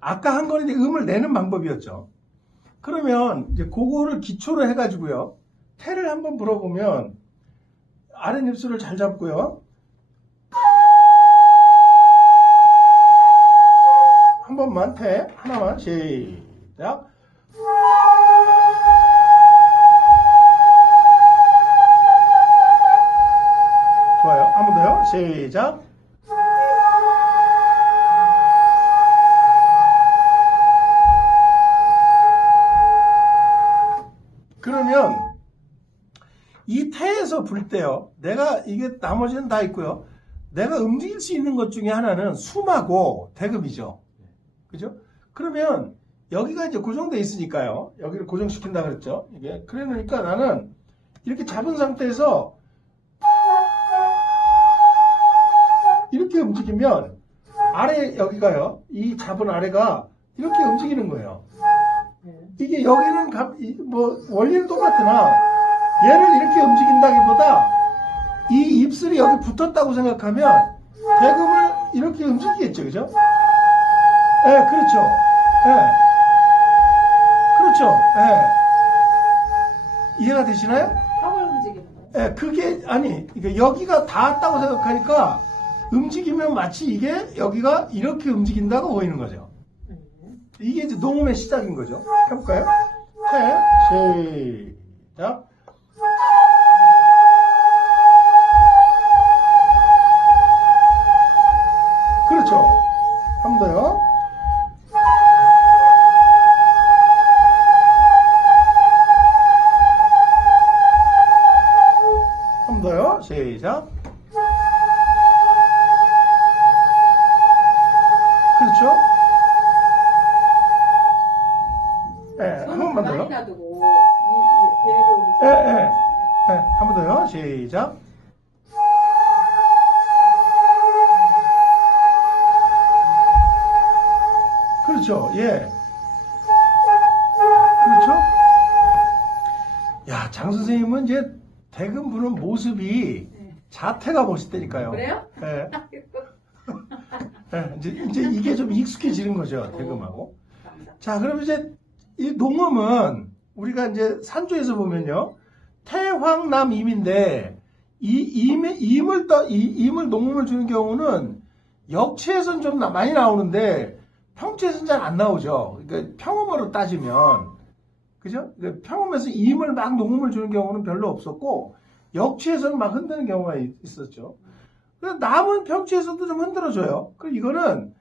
아까 한 거는 이제 음을 내는 방법이었죠. 그러면 이제 그거를 기초로 해가지고요. 태를 한번 불어보면 아랫입술을 잘 잡고요. 한 번만 태 하나만 시작. 좋아요. 한 번 더요. 시작. 그러면 이 태에서 불 때요. 내가 이게 나머지는 다 있고요. 내가 움직일 수 있는 것 중에 하나는 숨하고 대금이죠. 그죠? 그러면 여기가 이제 고정되어 있으니까요. 여기를 고정시킨다 그랬죠. 이게 그러니까 나는 이렇게 잡은 상태에서 이렇게 움직이면 아래 여기가요. 이 잡은 아래가 이렇게 움직이는 거예요. 이게 여기는 뭐 원리는 똑같으나 얘를 이렇게 움직인다기보다 이 입술이 여기 붙었다고 생각하면 대금을 이렇게 움직이겠죠, 그죠? 예, 그렇죠. 예, 그렇죠. 예. 이해가 되시나요? 턱을 움직이는 거예요? 예, 그게 아니, 그러니까 여기가 닿았다고 생각하니까 움직이면 마치 이게 여기가 이렇게 움직인다고 보이는 거죠. 이게 이제 농음의 시작인 거죠. 해볼까요? 태, 시작. 그렇죠. 한 번 더요. 한 번 더요. 시작. 그렇죠. 한 번만 더요. 많이 놔두고 얘를 한 번 더요. 시작. 그렇죠. 예. 그렇죠. 야, 장 선생님은 이제 대금 부는 모습이 자태가 멋있다니까요. 그래요? 예. 예. 이제 이게 좀 익숙해지는 거죠. 대금하고. 자, 그럼 이제 이 농음은 우리가 이제 산조에서 보면요. 태황남임인데 임을 농음을 주는 경우는 역체에서는 좀 많이 나오는데 평체에서는 잘 안 나오죠. 그러니까 평음으로 따지면 그죠? 그러니까 평음에서 임을 막 농음을 주는 경우는 별로 없었고 역체에서는 막 흔드는 경우가 있었죠. 그래서 남은 평체에서도 좀 흔들어줘요. 그럼 이거는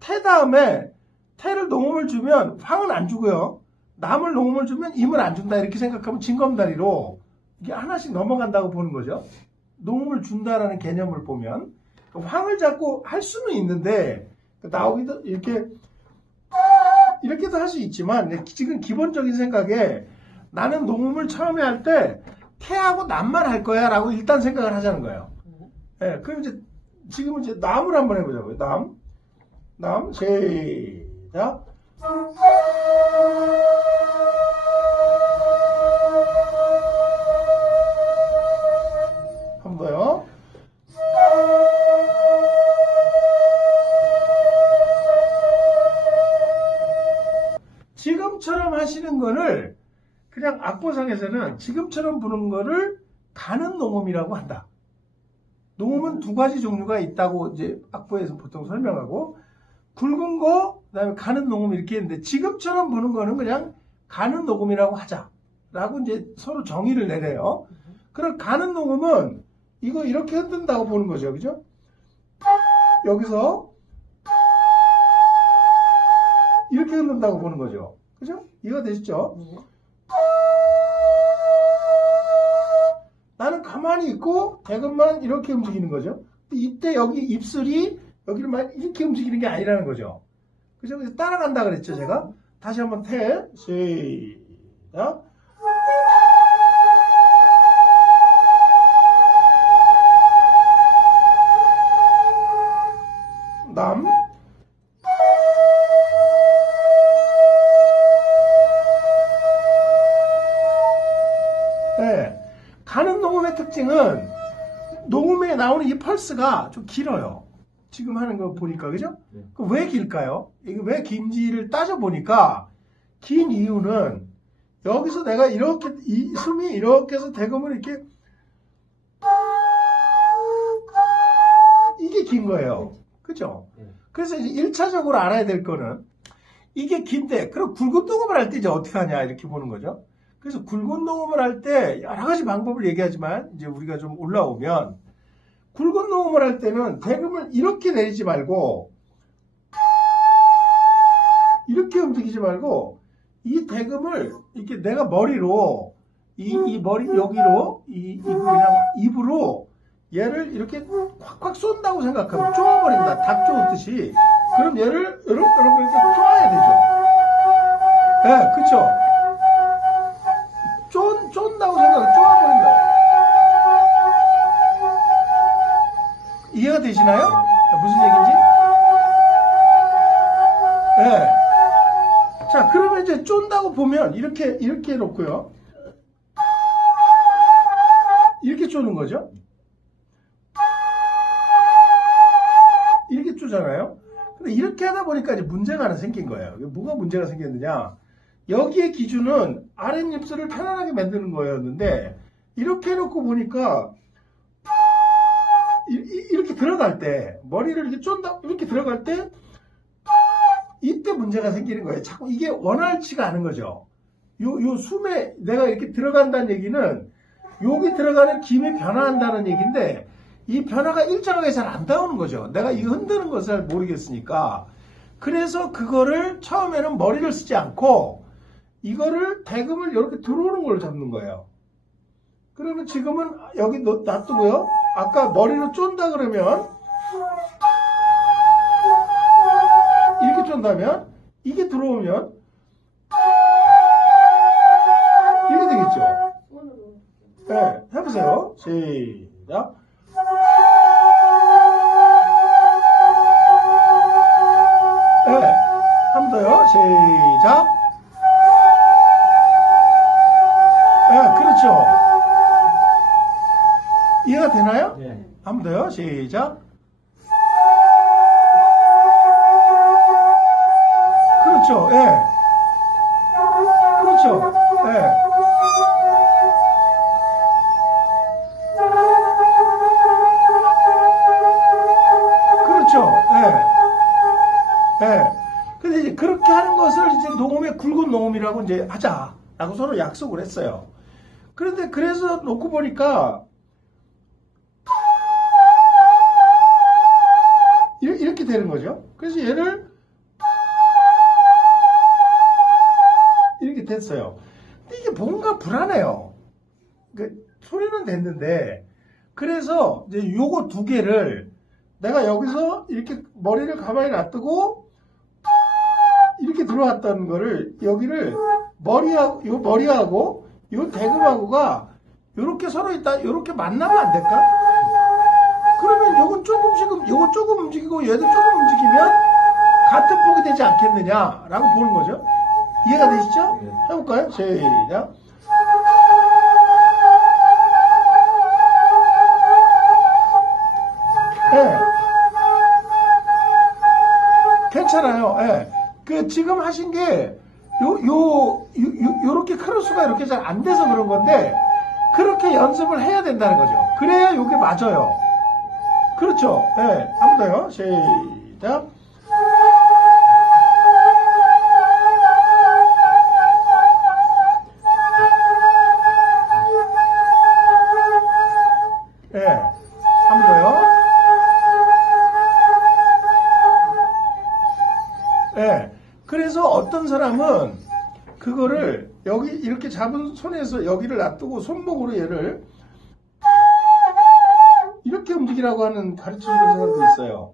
태 다음에 태를 농음을 주면 황은 안 주고요. 남을 농음을 주면 임을 안 준다 이렇게 생각하면 징검다리로 이게 하나씩 넘어간다고 보는 거죠. 농음을 준다라는 개념을 보면 황을 잡고 할 수는 있는데 나오기도 이렇게도 할 수 있지만 지금 기본적인 생각에 나는 농음을 처음에 할 때 태하고 남만 할 거야 라고 일단 생각을 하자는 거예요. 예, 그럼 이제 지금은 이제 남을 한번 해보자고요. 남 시작. 한 번 더요. 지금처럼 하시는 거를 그냥 악보상에서는 지금처럼 부는 거를 가는 농음이라고 한다. 농음은 두 가지 종류가 있다고 이제 악보에서 보통 설명하고 굵은 거, 그다음에 가는 녹음 이렇게 했는데 지금처럼 부는 거는 그냥 가는 녹음이라고 하자라고 이제 서로 정의를 내려요. 그럼 가는 녹음은 이거 이렇게 흔든다고 보는 거죠, 그죠? 여기서 이렇게 흔든다고 보는 거죠, 그죠? 이해가 되시죠? 나는 가만히 있고 대금만 이렇게 움직이는 거죠. 이때 여기 입술이 여기를 막 이렇게 움직이는 게 아니라는 거죠. 그죠? 그래서 따라간다 그랬죠, 제가. 다시 한번 태, 시작. 남. 네. 가는 녹음의 특징은 녹음에 나오는 이 펄스가 좀 길어요. 지금 하는 거 보니까, 그죠? 네. 왜 길까요? 이게 왜 긴지를 따져보니까, 긴 이유는, 여기서 내가 이렇게, 이 숨이 이렇게 해서 대금을 이렇게, 이게 긴 거예요. 그죠? 네. 그래서 이제 1차적으로 알아야 될 거는, 이게 긴데, 그럼 굵은 녹음을 할 때 이제 어떻게 하냐, 이렇게 보는 거죠. 그래서 굵은 녹음을 할 때 여러 가지 방법을 얘기하지만, 이제 우리가 좀 올라오면, 굵은 녹음을 할 때는 대금을 이렇게 내리지 말고, 이렇게 움직이지 말고, 이 대금을 이렇게 내가 머리로, 이 머리 여기로, 그냥 입으로 얘를 이렇게 콱콱 쏜다고 생각하면 쪼아버린다. 닭 쪼듯이. 그럼 얘를 이렇게 쪼아야 되죠. 예, 그쵸. 쫀다고 생각하면 쪼아버린다. 이해가 되시나요? 무슨 얘기인지? 예. 자, 그러면 이제 쫀다고 보면 이렇게 놓고요. 이렇게 쪼는 거죠. 이렇게 쪼잖아요. 근데 이렇게 하다 보니까 이제 문제가 하나 생긴 거예요. 뭐가 문제가 생겼느냐? 여기의 기준은 아랫입술을 편안하게 만드는 거였는데, 이렇게 해놓고 보니까, 이렇게 들어갈 때, 머리를 이렇게 쫀다, 이렇게 들어갈 때, 이때 문제가 생기는 거예요. 자꾸 이게 원활치가 않은 거죠. 요 숨에 내가 이렇게 들어간다는 얘기는, 여기 들어가는 김이 변화한다는 얘기인데, 이 변화가 일정하게 잘 안 나오는 거죠. 내가 이 흔드는 것을 잘 모르겠으니까. 그래서 그거를 처음에는 머리를 쓰지 않고, 이거를 대금을 이렇게 들어오는 걸 잡는 거예요. 그러면 지금은 여기 놔두고요. 아까 머리로 쫀다 그러면, 이렇게 쫀다면, 이게 들어오면, 이렇게 되겠죠. 손으로. 네, 해보세요. 시작. 네, 한 번 더요. 시작. 네, 그렇죠. 이해가 되나요? 네. 한 번 더요. 시작. 그렇죠. 예. 그렇죠. 예. 그렇죠. 예. 예. 근데 이제 그렇게 하는 것을 이제 녹음의 굵은 녹음이라고 이제 하자라고 서로 약속을 했어요. 그런데 그래서 놓고 보니까 이렇게 되는 거죠. 그래서 얘를 이렇게 됐어요. 근데 이게 뭔가 불안해요. 소리는 됐는데, 그래서 이제 요거 두 개를 내가 여기서 이렇게 머리를 가만히 놔두고 이렇게 들어왔다는 거를 여기를 머리하고 요 대금하고가 요렇게 서로 있다 요렇게 만나면 안 될까? 그러면 요거 조금 움직이고 얘도 조금 움직이면 같은 폭이 되지 않겠느냐라고 보는 거죠. 이해가 되시죠? 네. 해볼까요? 시작. 예. 괜찮아요. 예. 지금 하신 게, 요렇게 크로스가 이렇게 잘 안 돼서 그런 건데, 그렇게 연습을 해야 된다는 거죠. 그래야 요게 맞아요. 그렇죠. 예. 한 번 더요. 시작. 예. 한 번 더요. 예. 그래서 어떤 사람은 그거를 여기 이렇게 잡은 손에서 여기를 놔두고 손목으로 얘를 이렇게 움직이라고 하는 가르쳐주는 사람도 있어요.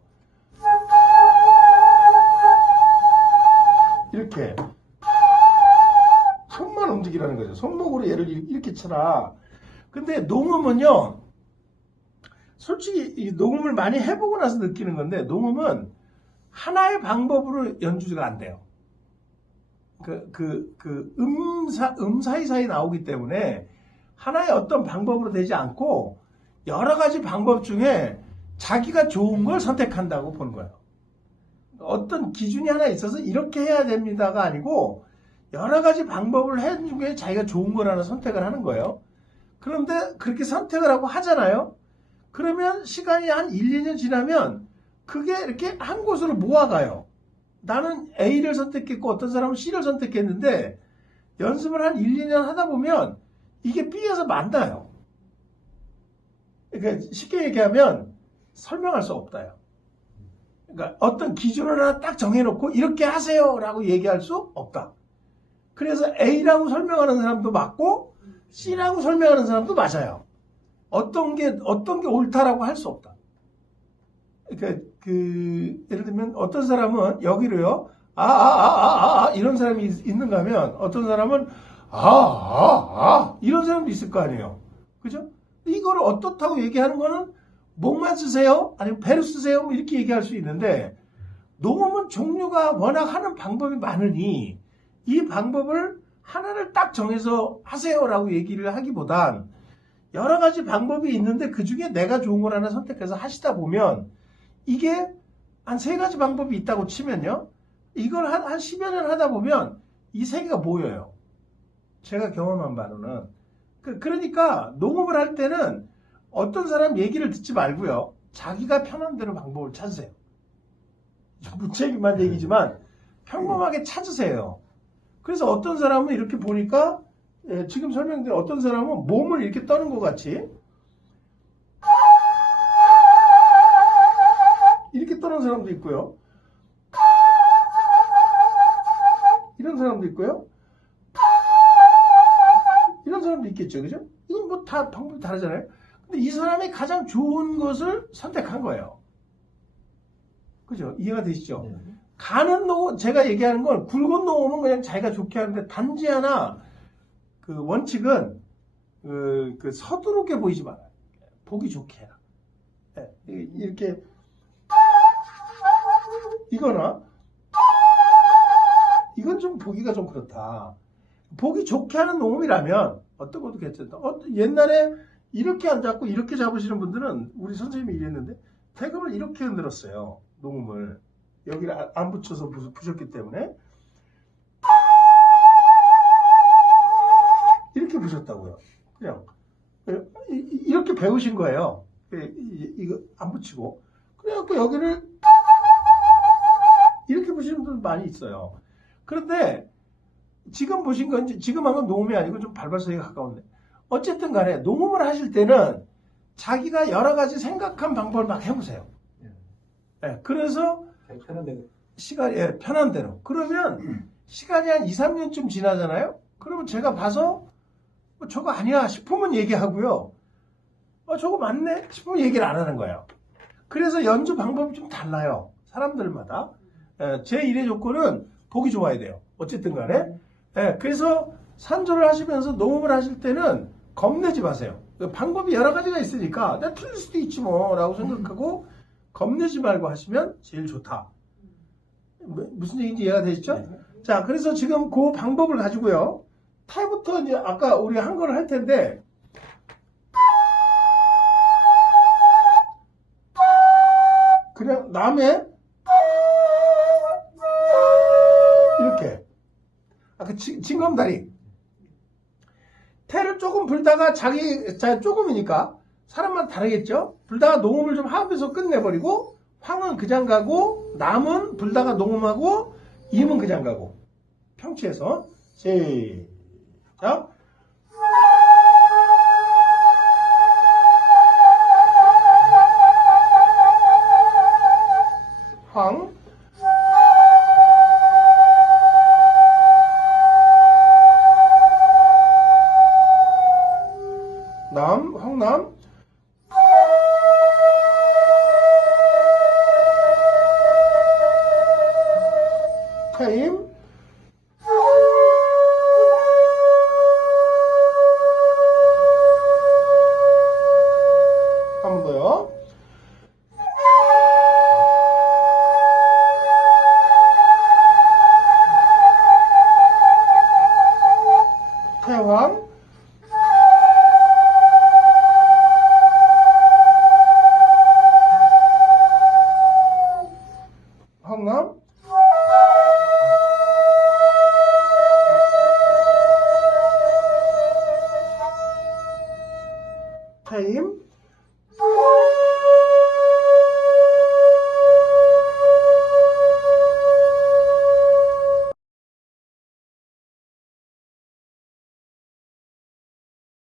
이렇게 손만 움직이라는 거죠. 손목으로 얘를 이렇게 쳐라. 근데 녹음은요, 솔직히 이 녹음을 많이 해보고 나서 느끼는 건데, 녹음은 하나의 방법으로 연주가 안 돼요. 사이사이 나오기 때문에 하나의 어떤 방법으로 되지 않고 여러 가지 방법 중에 자기가 좋은 걸 선택한다고 보는 거예요. 어떤 기준이 하나 있어서 이렇게 해야 됩니다가 아니고 여러 가지 방법을 해 중에 자기가 좋은 걸 하나 선택을 하는 거예요. 그런데 그렇게 선택을 하고 하잖아요. 그러면 시간이 한 1, 2년 지나면 그게 이렇게 한 곳으로 모아가요. 나는 A를 선택했고 어떤 사람은 C를 선택했는데 연습을 한 1, 2년 하다 보면 이게 B에서 만나요. 그러니까 쉽게 얘기하면 설명할 수 없다요. 그러니까 어떤 기준을 하나 딱 정해놓고 이렇게 하세요라고 얘기할 수 없다. 그래서 A라고 설명하는 사람도 맞고 C라고 설명하는 사람도 맞아요. 어떤 게 옳다라고 할 수 없다. 그러니까 예를 들면 어떤 사람은 여기로요. 이런 사람이 있는가 하면 어떤 사람은 이런 사람도 있을 거 아니에요. 그죠? 이거를 어떻다고 얘기하는 거는 목만 쓰세요? 아니면 배를 쓰세요? 뭐 이렇게 얘기할 수 있는데 농업은 종류가 워낙 하는 방법이 많으니 이 방법을 하나를 딱 정해서 하세요라고 얘기를 하기보단 여러 가지 방법이 있는데 그 중에 내가 좋은 걸 하나 선택해서 하시다 보면 이게 한 3가지 방법이 있다고 치면요. 이걸 한 10여 년 하다 보면 이 3개가 모여요. 제가 경험한 바로는. 그러니까 농업을 할 때는 어떤 사람 얘기를 듣지 말고요. 자기가 편한 대로 방법을 찾으세요. 좀 무책임한 얘기지만 평범하게 찾으세요. 그래서 어떤 사람은 이렇게 보니까 지금 설명드린 어떤 사람은 몸을 이렇게 떠는 것 같이 이렇게 떠는 사람도 있고요. 이런 사람도 있고요. 이런 사람도 있겠죠. 그죠? 이건 뭐 다 방법이 다르잖아요. 근데 이 사람이 가장 좋은 것을 선택한 거예요. 그죠? 이해가 되시죠? 네. 가는 농업, 제가 얘기하는 건 굵은 농업은 그냥 자기가 좋게 하는데 단지 하나 그 원칙은 그 서두르게 보이지 말아요. 보기 좋게 해라. 네, 이렇게 이거나 이건 좀 보기가 좀 그렇다. 보기 좋게 하는 농업이라면 어떤 것도 괜찮다. 옛날에 이렇게 안 잡고 이렇게 잡으시는 분들은 우리 선생님이 이랬는데 태금을 이렇게 흔들었어요. 농업을. 여기를 안 붙여서 부셨기 때문에 이렇게 부셨다고요. 그냥 이렇게 배우신 거예요. 이거 안 붙이고 그래갖고 여기를 이렇게 부시는 분들 많이 있어요. 그런데 지금 보신 건 지금 한 건 농업이 아니고 좀 발발성에 가까운데 어쨌든 간에 농업을 하실 때는 자기가 여러 가지 생각한 방법을 막 해보세요. 네, 그래서 편한 대로. 시간이 편한 대로. 그러면 시간이 한 2, 3년쯤 지나잖아요. 그러면 제가 봐서 저거 아니야 싶으면 얘기하고요. 저거 맞네 싶으면 얘기를 안 하는 거예요. 그래서 연주 방법이 좀 달라요. 사람들마다. 제 1의 조건은 보기 좋아야 돼요. 어쨌든 간에. 그래서 산조를 하시면서 농업을 하실 때는 겁내지 마세요. 방법이 여러 가지가 있으니까 내가 틀릴 수도 있지 뭐 라고 생각하고 겁내지 말고 하시면 제일 좋다. 무슨 얘기인지 이해가 되시죠? 네. 자, 그래서 지금 그 방법을 가지고요. 타부터 이제 아까 우리 한 거를 할 텐데 그냥 남의 이렇게 아까 징검다리 태를 조금 불다가 조금이니까 사람마다 다르겠죠? 불다가 농음을 좀 하면서 끝내버리고 황은 그냥 가고 남은 불다가 농음하고 임은 그냥 가고 평치에서 시작 황 남, 황남 태임 타임